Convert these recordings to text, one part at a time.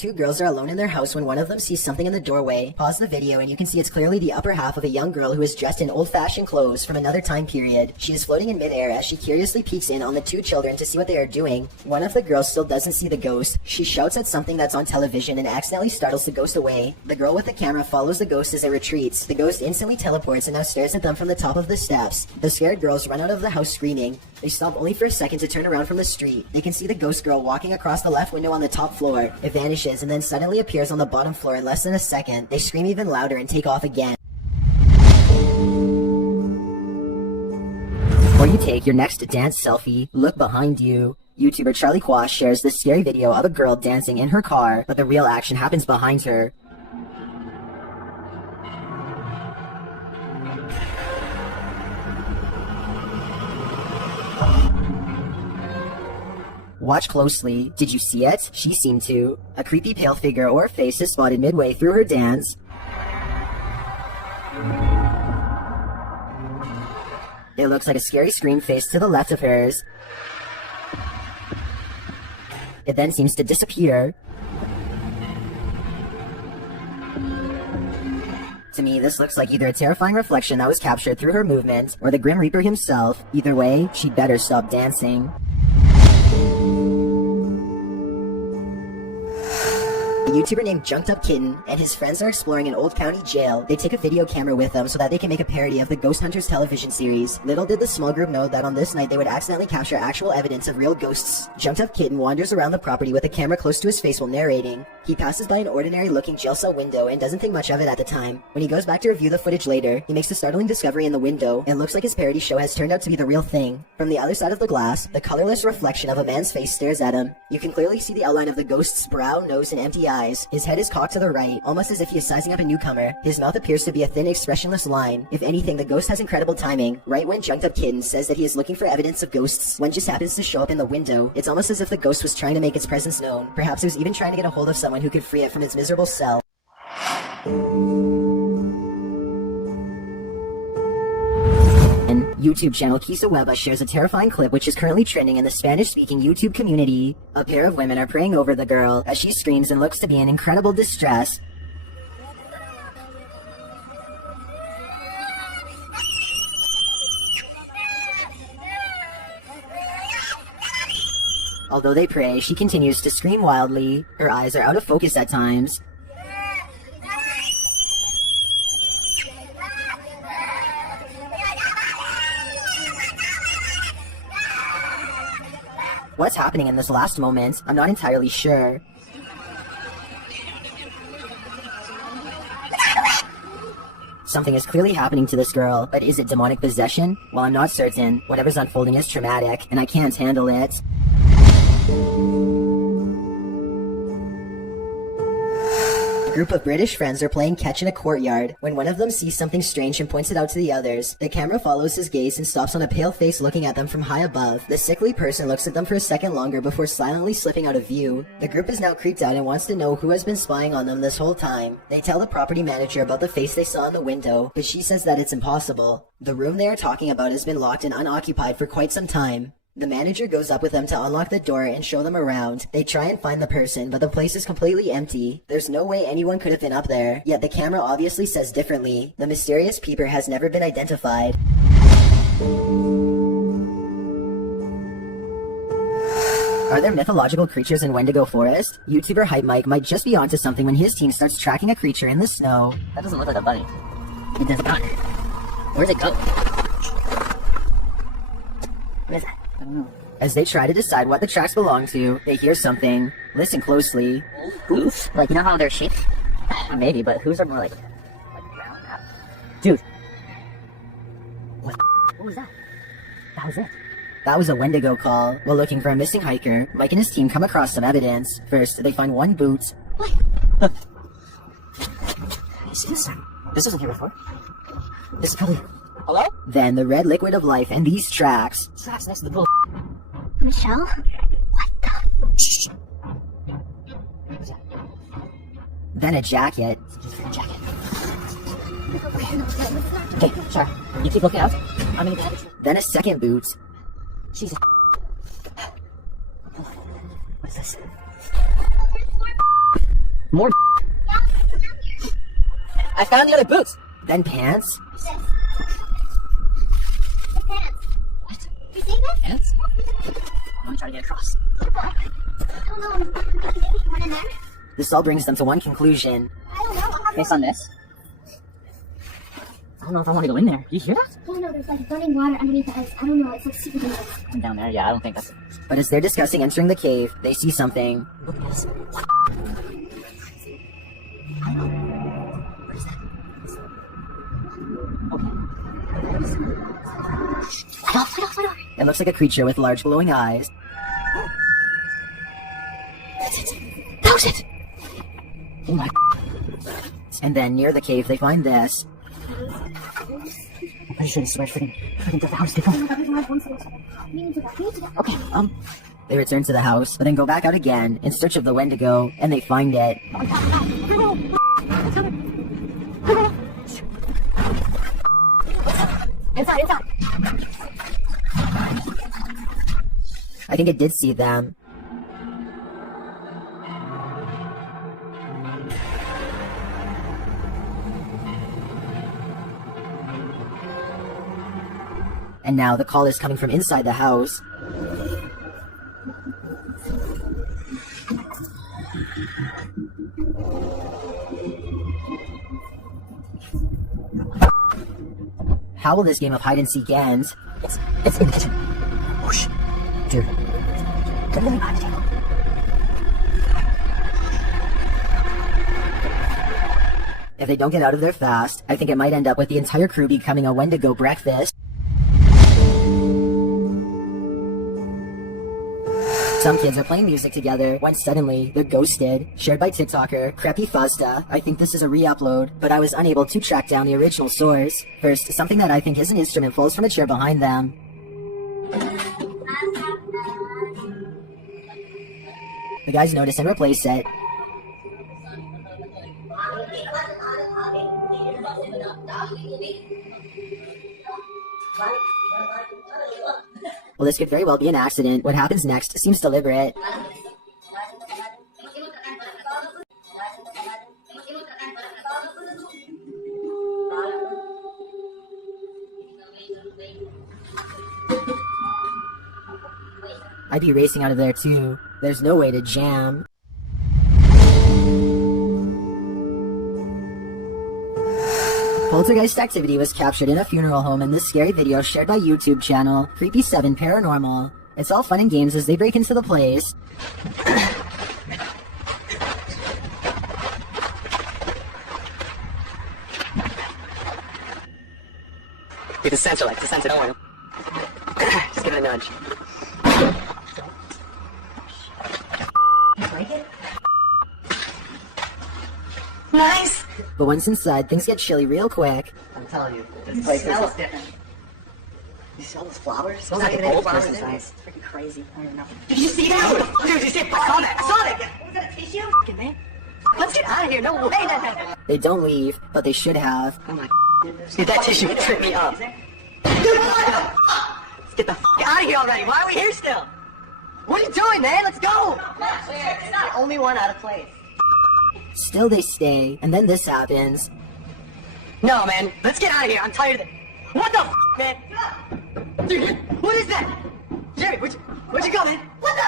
Two girls are alone in their house when one of them sees something in the doorway. Pause the video and you can see it's clearly the upper half of a young girl who is dressed in old-fashioned clothes from another time period. She is floating in midair as she curiously peeks in on the two children to see what they are doing. One of the girls still doesn't see the ghost. She shouts at something that's on television and accidentally startles the ghost away. The girl with the camera follows the ghost as it retreats. The ghost instantly teleports and now stares at them from the top of the steps. The scared girls run out of the house screaming. They stop only for a second to turn around from the street. They can see the ghost girl walking across the left window on the top floor. It vanishes and then suddenly appears on the bottom floor in less than a second. They scream even louder and take off again. Before you take your next dance selfie, look behind you. YouTuber Charlie Quash shares this scary video of a girl dancing in her car, but the real action happens behind her. Watch closely. Did you see it? She seemed to. A creepy pale figure or face is spotted midway through her dance. It looks like a scary scream face to the left of hers. It then seems to disappear. To me, this looks like either a terrifying reflection that was captured through her movement, or the Grim Reaper himself. Either way, she'd better stop dancing. A YouTuber named Junked Up Kitten and his friends are exploring an old county jail. They take a video camera with them so that they can make a parody of the Ghost Hunters television series. Little did the small group know that on this night they would accidentally capture actual evidence of real ghosts. Junked Up Kitten wanders around the property with a camera close to his face while narrating. He passes by an ordinary-looking jail cell window and doesn't think much of it at the time. When he goes back to review the footage later, he makes a startling discovery in the window. It looks like his parody show has turned out to be the real thing. From the other side of the glass, the colorless reflection of a man's face stares at him. You can clearly see the outline of the ghost's brow, nose, and empty eyes. His head is cocked to the right, almost as if he is sizing up a newcomer. His mouth appears to be a thin, expressionless line. If anything, the ghost has incredible timing. Right when Junked Up Kitten says that he is looking for evidence of ghosts, one just happens to show up in the window. It's almost as if the ghost was trying to make its presence known. Perhaps it was even trying to get a hold of someone who could free it from its miserable cell. YouTube channel Kisa Weba shares a terrifying clip which is currently trending in the Spanish-speaking YouTube community. A pair of women are praying over the girl as she screams and looks to be in incredible distress. Although they pray, she continues to scream wildly. Her eyes are out of focus at times. What's happening in this last moment? I'm not entirely sure. Something is clearly happening to this girl, but is it demonic possession? Well, I'm not certain. Whatever's unfolding is traumatic, and I can't handle it. A group of British friends are playing catch in a courtyard when one of them sees something strange and points it out to the others. The camera follows his gaze and stops on a pale face looking at them from high above. The sickly person looks at them for a second longer before silently slipping out of view. The group is now creeped out and wants to know who has been spying on them this whole time. They tell the property manager about the face they saw in the window, but she says that it's impossible. The room they are talking about has been locked and unoccupied for quite some time. The manager goes up with them to unlock the door and show them around. They try and find the person, but the place is completely empty. There's no way anyone could have been up there, yet the camera obviously says differently. The mysterious peeper has never been identified. Are there mythological creatures in Wendigo Forest? YouTuber Hype Mike might just be onto something when his team starts tracking a creature in the snow. That doesn't look like a bunny. It does not. Where's it go? What is that? I don't know. As they try to decide what the tracks belong to, they hear something. Listen closely. Hooves? Like, you know how they're shaped? Maybe, but hooves are more like round. Dude. What was that? That was it. That was a Wendigo call. While looking for a missing hiker, Mike and his team come across some evidence. First, they find one boot. What? You see this? This wasn't here before. This is probably... Hello? Then the red liquid of life and these tracks. Tracks next to the bull. Michelle? What the? Shh. What's that? Then a jacket. Just a jacket. Okay, sorry. You keep looking out. I'm gonna get it. Then a second boot. Jesus. What's this? More. I found the other boots. Then pants. What? You see this? Pants? I'm trying to get across. I don't know. Maybe one in there? This all brings them to one conclusion. I don't know. Based on this, I don't know if I want to go in there. You hear that? Oh no, there's like running water underneath the ice. I don't know. It's like super dangerous. I'm down there. Yeah, I don't think that's it. But as they're discussing entering the cave, they see something. Look at this. What? I don't know. What is that? Okay. Fight off. It looks like a creature with large glowing eyes. That's it. That was it. Oh my. And then near the cave, they find this. I'm pretty sure this is where freaking the house came from. We need to go. Okay, They return to the house, but then go back out again in search of the Wendigo, and they find it. Inside. I think it did see them. And now the call is coming from inside the house. How will this game of hide and seek end? It's in the kitchen. Whoosh. Dude. Get me behind the table. If they don't get out of there fast, I think it might end up with the entire crew becoming a Wendigo breakfast. Some kids are playing music together when suddenly they're ghosted, shared by TikToker Creepyfuzda. I think this is a re-upload, but I was unable to track down the original source. First, something that I think is an instrument falls from a chair behind them. The guys notice and replace it. Well, this could very well be an accident. What happens next seems deliberate. I'd be racing out of there too. There's no way to jam. Poltergeist activity was captured in a funeral home in this scary video shared by YouTube channel Creepy7 Paranormal. It's all fun and games as they break into the place. It's a sensor, don't worry. Just give it a nudge. Break it? Nice! But once inside, things get chilly real quick. I'm telling you, this place is different. You smell those flowers? Smells Not like even an any old flowers person's in house. it. Freaking crazy. I don't even know. Did you see that? Dude, did you see it? I saw that! Was that a tissue? Fucking man. Let's get out of here. No way that happened. They don't leave, but they should have. Oh my dude, that tissue would trip me up. Dude, what the fuck? Let's get the fuck out of here already. Why are we here still? What are you doing, man? Let's go! It's the only one out of place. Still they stay, and then this happens. No, man. Let's get out of here. I'm tired of it. What the f***, man? Dude, what is that? Jerry, where'd you go, man? What the?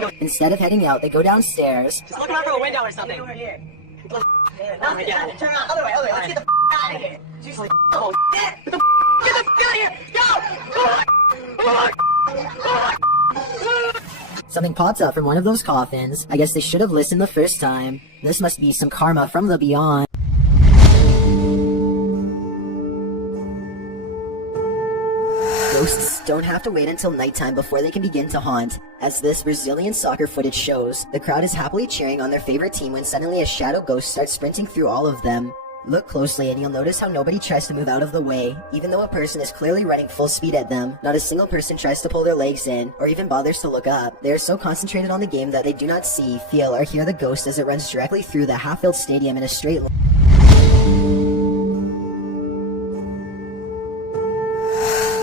Go. Instead of heading out, they go downstairs. Just looking out for a window or something. Over here. Turn around. Other way. Let's get the f*** out of here. Seriously. Oh, shit. Get the f*** out of here. Go. Something pops up from one of those coffins. I guess they should have listened the first time. This must be some karma from the beyond. Ghosts don't have to wait until nighttime before they can begin to haunt. As this Brazilian soccer footage shows, the crowd is happily cheering on their favorite team when suddenly a shadow ghost starts sprinting through all of them. Look closely and you'll notice how nobody tries to move out of the way. Even though a person is clearly running full speed at them, not a single person tries to pull their legs in, or even bothers to look up. They are so concentrated on the game that they do not see, feel, or hear the ghost as it runs directly through the half-filled stadium in a straight line.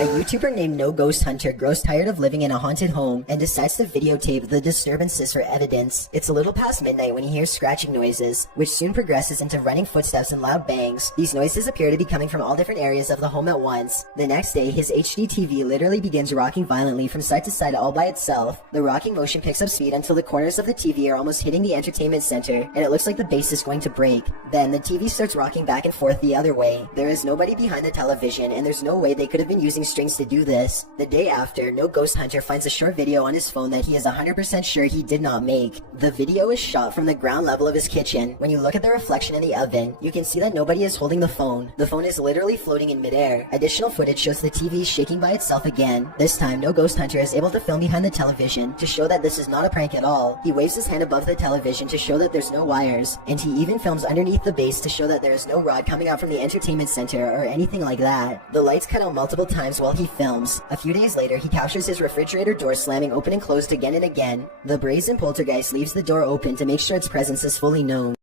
A YouTuber named No Ghost Hunter grows tired of living in a haunted home and decides to videotape the disturbances for evidence. It's a little past midnight when he hears scratching noises, which soon progresses into running footsteps and loud bangs. These noises appear to be coming from all different areas of the home at once. The next day, his HD TV literally begins rocking violently from side to side all by itself. The rocking motion picks up speed until the corners of the TV are almost hitting the entertainment center, and it looks like the base is going to break. Then the TV starts rocking back and forth the other way. There is nobody behind the television, and there's no way they could have been using strings to do this. The day after, No Ghost Hunter finds a short video on his phone that he is 100% sure he did not make. The video is shot from the ground level of his kitchen. When you look at the reflection in the oven, you can see that nobody is holding the phone. The phone is literally floating in midair. Additional footage shows the TV shaking by itself again. This time, No Ghost Hunter is able to film behind the television to show that this is not a prank at all. He waves his hand above the television to show that there's no wires, and he even films underneath the base to show that there is no rod coming out from the entertainment center or anything like that. The lights cut out multiple times while he films. A few days later, he captures his refrigerator door slamming open and closed again and again. The brazen poltergeist leaves the door open to make sure its presence is fully known.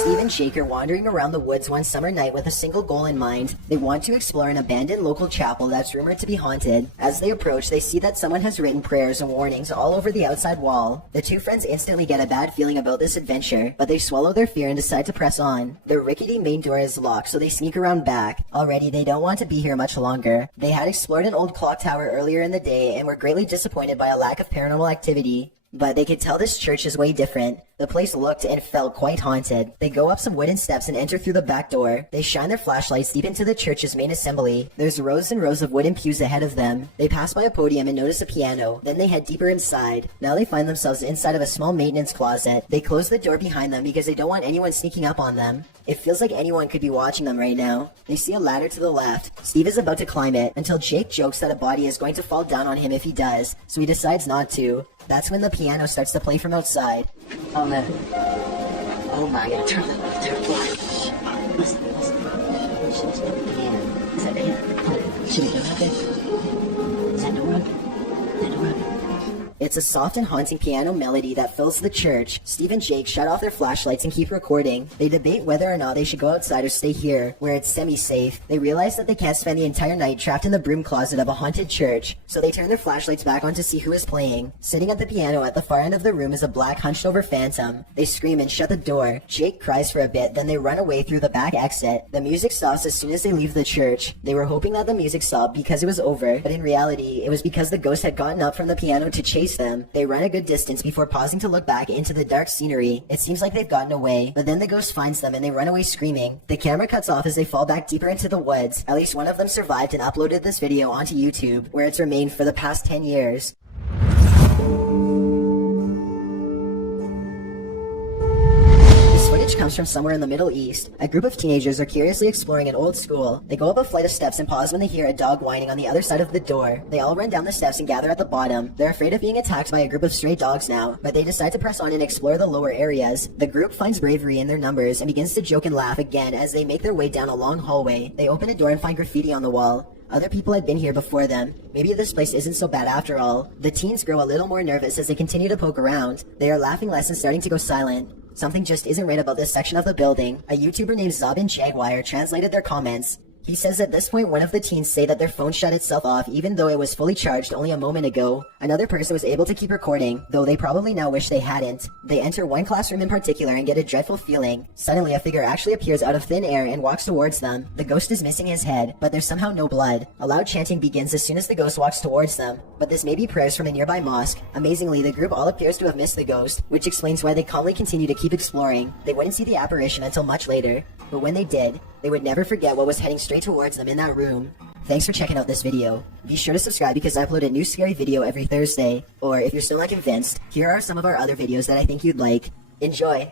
Steve and Jake are wandering around the woods one summer night with a single goal in mind. They want to explore an abandoned local chapel that's rumored to be haunted. As they approach, they see that someone has written prayers and warnings all over the outside wall. The two friends instantly get a bad feeling about this adventure, but they swallow their fear and decide to press on. The rickety main door is locked, so they sneak around back. Already, they don't want to be here much longer. They had explored an old clock tower earlier in the day and were greatly disappointed by a lack of paranormal activity. But they could tell this church is way different. The place looked and felt quite haunted. They go up some wooden steps and enter through the back door. They shine their flashlights deep into the church's main assembly. There's rows and rows of wooden pews ahead of them. They pass by a podium and notice a piano. Then they head deeper inside. Now they find themselves inside of a small maintenance closet. They close the door behind them because they don't want anyone sneaking up on them. It feels like anyone could be watching them right now. They see a ladder to the left. Steve is about to climb it until Jake jokes that a body is going to fall down on him if he does, so he decides not to. That's when the piano starts to play from outside. Oh no. Oh my god, turn the light. Listen. Man, is that it? Should we go out there? Is that no rug? It's a soft and haunting piano melody that fills the church. Steve and Jake shut off their flashlights and keep recording. They debate whether or not they should go outside or stay here, where it's semi-safe. They realize that they can't spend the entire night trapped in the broom closet of a haunted church, so they turn their flashlights back on to see who is playing. Sitting at the piano at the far end of the room is a black hunched-over phantom. They scream and shut the door. Jake cries for a bit, then they run away through the back exit. The music stops as soon as they leave the church. They were hoping that the music stopped because it was over, but in reality, it was because the ghost had gotten up from the piano to chase them. They run a good distance before pausing to look back into the dark scenery. It seems like they've gotten away, but then the ghost finds them and they run away screaming. The camera cuts off as they fall back deeper into the woods. At least one of them survived and uploaded this video onto YouTube, where it's remained for the past 10 years. Comes from somewhere in the Middle East. A group of teenagers are curiously exploring an old school. They go up a flight of steps and pause when they hear a dog whining on the other side of the door. They all run down the steps and gather at the bottom. They're afraid of being attacked by a group of stray dogs now, but they decide to press on and explore the lower areas. The group finds bravery in their numbers and begins to joke and laugh again as they make their way down a long hallway. They open a door and find graffiti on the wall. Other people had been here before them. Maybe this place isn't so bad after all. The teens grow a little more nervous as they continue to poke around. They are laughing less and starting to go silent. Something just isn't right about this section of the building. A YouTuber named Zabin Jaguar translated their comments. He says at this point one of the teens say that their phone shut itself off even though it was fully charged only a moment ago. Another person was able to keep recording, though they probably now wish they hadn't. They enter one classroom in particular and get a dreadful feeling. Suddenly a figure actually appears out of thin air and walks towards them. The ghost is missing his head, but there's somehow no blood. A loud chanting begins as soon as the ghost walks towards them, but this may be prayers from a nearby mosque. Amazingly, the group all appears to have missed the ghost, which explains why they calmly continue to keep exploring. They wouldn't see the apparition until much later, but when they did, they would never forget what was heading straight towards them in that room. Thanks for checking out this video. Be sure to subscribe because I upload a new scary video every Thursday. Or if you're still not convinced, here are some of our other videos that I think you'd like. Enjoy!